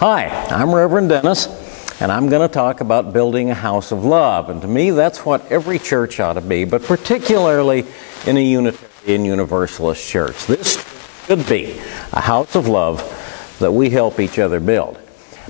Hi, I'm Reverend Dennis, and I'm going to talk about building a house of love. And to me, that's what every church ought to be, but particularly in a Unitarian Universalist church. This should be a house of love that we help each other build.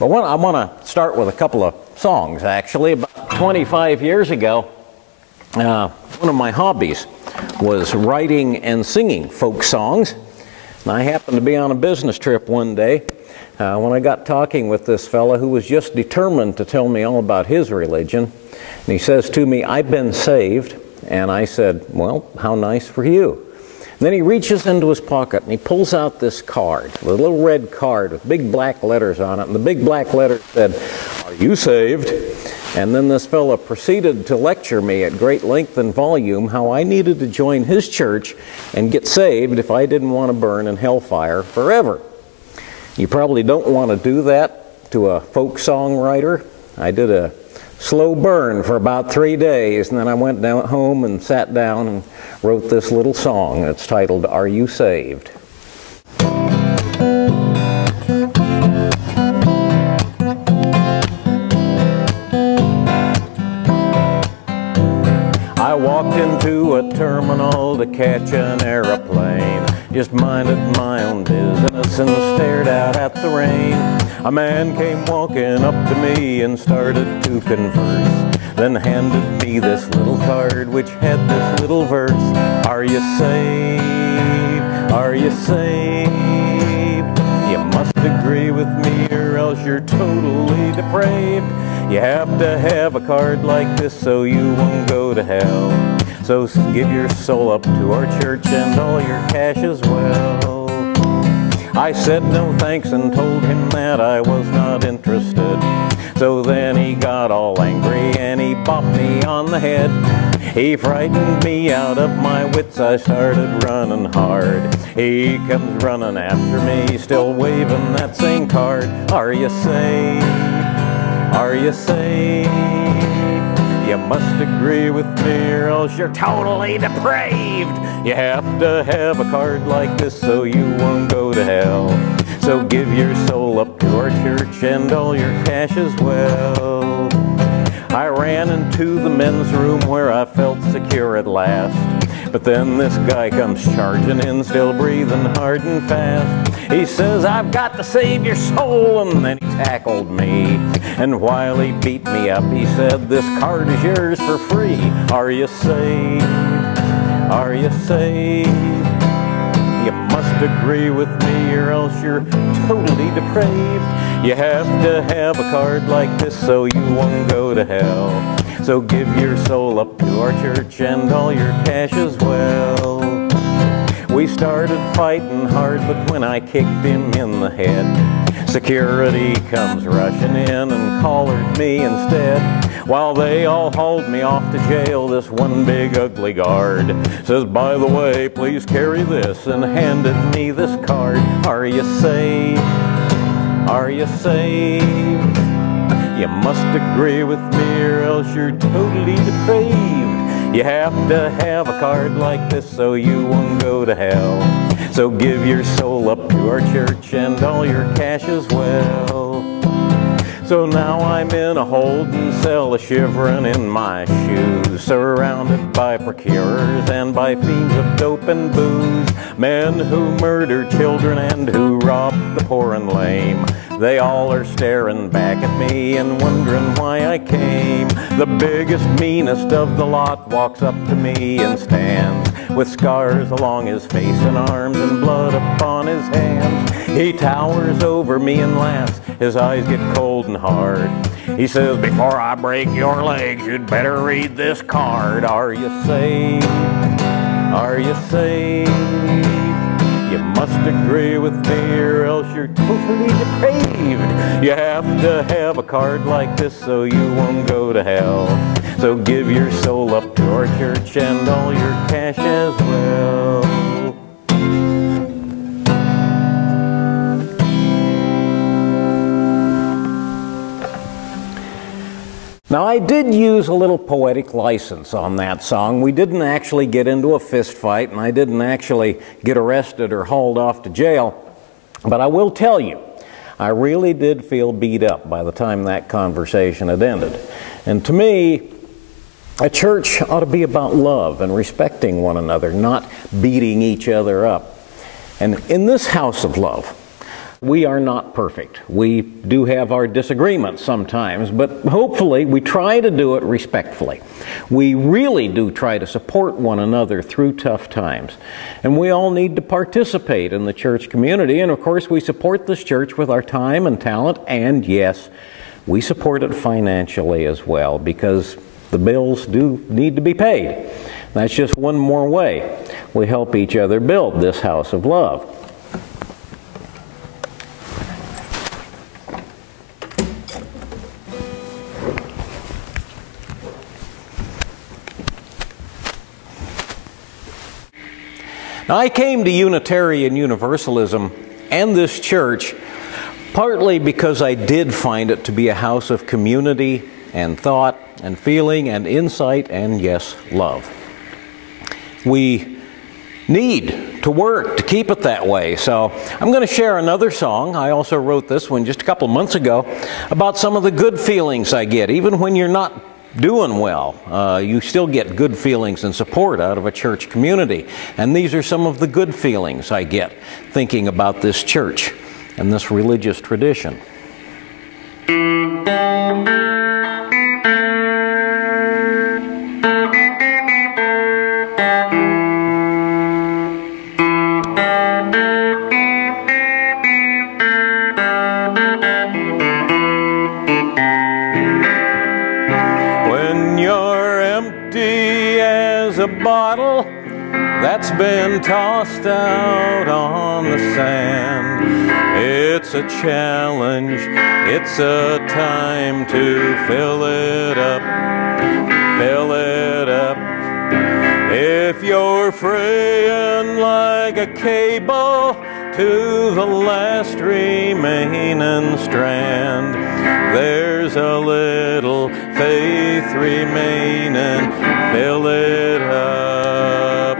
But I want to start with a couple of songs, actually. About 25 years ago, one of my hobbies was writing and singing folk songs. And I happened to be on a business trip one day when I got talking with this fellow who was just determined to tell me all about his religion. And he says to me, "I've been saved." And I said, "Well, how nice for you." And then he reaches into his pocket and he pulls out this card, a little red card with big black letters on it. And the big black letters said, "Are you saved?" And then this fellow proceeded to lecture me at great length and volume how I needed to join his church and get saved if I didn't want to burn in hellfire forever. You probably don't want to do that to a folk songwriter. I did a slow burn for about 3 days, and then I went down home and sat down and wrote this little song. It's titled, "Are You Saved?" I walked into a terminal to catch an aeroplane, just minded my own business and stared out at the rain. A man came walking up to me and started to converse, then handed me this little card which had this little verse. "Are you saved? Are you saved? You must agree with me or else you're totally depraved. You have to have a card like this so you won't go to hell. So give your soul up to our church and all your cash as well." I said no thanks and told him that I was not interested. So then he got all angry and he bopped me on the head. He frightened me out of my wits. I started running hard. He comes running after me, still waving that same card. "Are you saved? Are you saved? You must agree with me or else you're totally depraved. You have to have a card like this so you won't go to hell. So give your soul up to our church and all your cash as well." I ran into the men's room where I felt secure at last. But then this guy comes charging in, still breathing hard and fast. He says, "I've got to save your soul," and then he tackled me. And while he beat me up, he said, "This card is yours for free. Are you saved? Are you saved? You must agree with me or else you're totally depraved. You have to have a card like this so you won't go to hell. So give your soul up to our church and all your cash as well." We started fighting hard, but when I kicked him in the head, security comes rushing in and collared me instead. While they all hauled me off to jail, this one big ugly guard says, "By the way, please carry this," and handed me this card. "Are you saved? Are you saved? You must agree with me or else you're totally depraved. You have to have a card like this so you won't go to hell. So give your soul up to our church and all your cash as well." So now I'm in a holding cell, a-shivering in my shoes, surrounded by procurers and by fiends of dope and booze, men who murder children and who rob the poor and lame. They all are staring back at me and wondering why I came. The biggest, meanest of the lot walks up to me and stands with scars along his face and arms and blood upon his hands. He towers over me and laughs. His eyes get cold and hard. He says, "Before I break your legs, you'd better read this card. Are you saved? Are you saved? You must agree with me or else you're totally depraved. You have to have a card like this so you won't go to hell. So give your soul up to our church and all your cash as well." Now, I did use a little poetic license on that song. We didn't actually get into a fist fight, and I didn't actually get arrested or hauled off to jail. But I will tell you, I really did feel beat up by the time that conversation had ended. And to me, a church ought to be about love and respecting one another, not beating each other up. And in this house of love, we are not perfect. We do have our disagreements sometimes, but hopefully we try to do it respectfully. We really do try to support one another through tough times. And we all need to participate in the church community. And of course, we support this church with our time and talent. And yes, we support it financially as well, because the bills do need to be paid. That's just one more way we help each other build this house of love. Now, I came to Unitarian Universalism and this church partly because I did find it to be a house of community and thought and feeling and insight and, yes, love. We need to work to keep it that way. So I'm going to share another song. I also wrote this one just a couple of months ago about some of the good feelings I get. Even when you're not doing well, you still get good feelings and support out of a church community. And these are some of the good feelings I get thinking about this church and this religious tradition. A bottle that's been tossed out on the sand. It's a challenge, it's a time to fill it up, fill it up. If you're fraying like a cable to the last remaining strand, there's a little faith remaining, fill it up.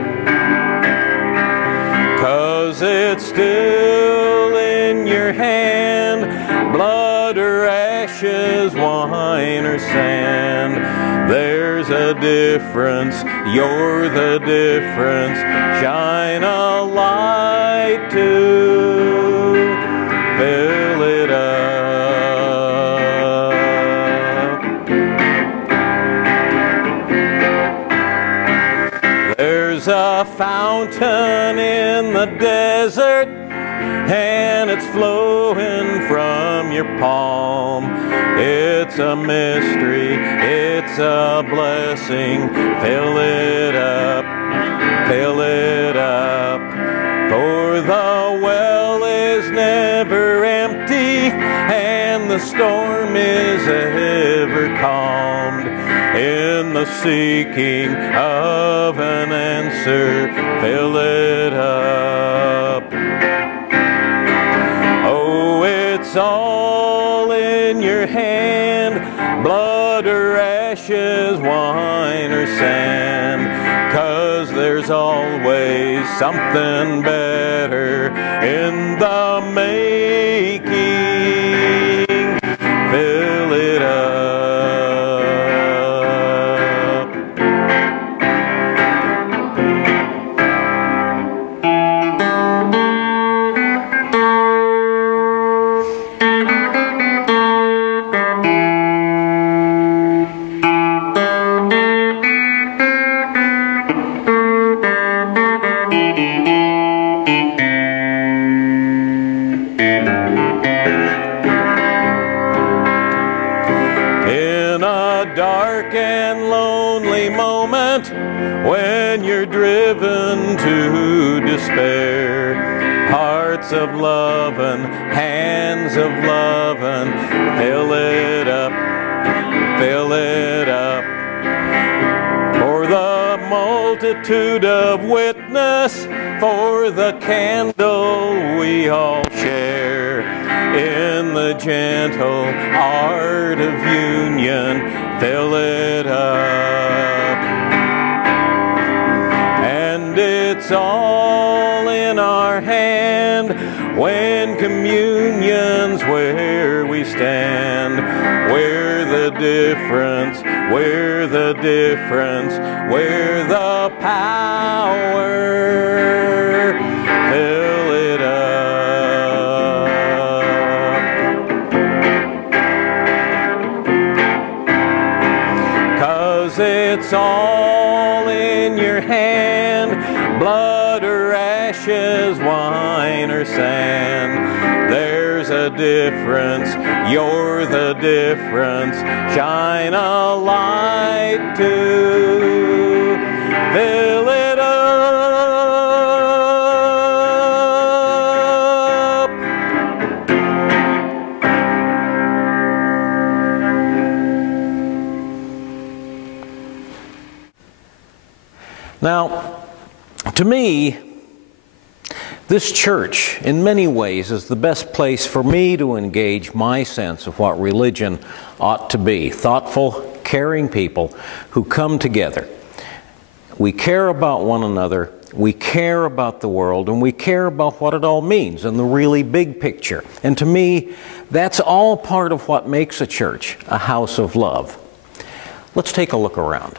'Cause it's still in your hand, blood or ashes, wine or sand. There's a difference, you're the difference, shine a light to fill it up. There's a fountain in the desert, and it's flowing from your palm. It's a mystery, it's a blessing, fill it up, fill it up. For the well is never empty, and the storm is ever calmed. In the seeking of an answer, fill it up. Oh, it's all in your hand, blood or ashes, wine or sand. 'Cause there's always something better in the making, fill it up. Dark and lonely moment when you're driven to despair, hearts of lovin', hands of lovin', fill it up, fill it up. For the multitude of witness, for the candle we all share, in the gentle art of union, fill it up. And it's all in our hand when communion's where understand. We're the difference, we're the difference, we're the power. Fill it up. 'Cause it's all in your hand, blood or ashes, wine or sand. There's a difference, you're the difference, shine a light to fill it up. Now, to me, this church, in many ways, is the best place for me to engage my sense of what religion ought to be. Thoughtful, caring people who come together. We care about one another, we care about the world, and we care about what it all means in the really big picture. And to me, that's all part of what makes a church a house of love. Let's take a look around.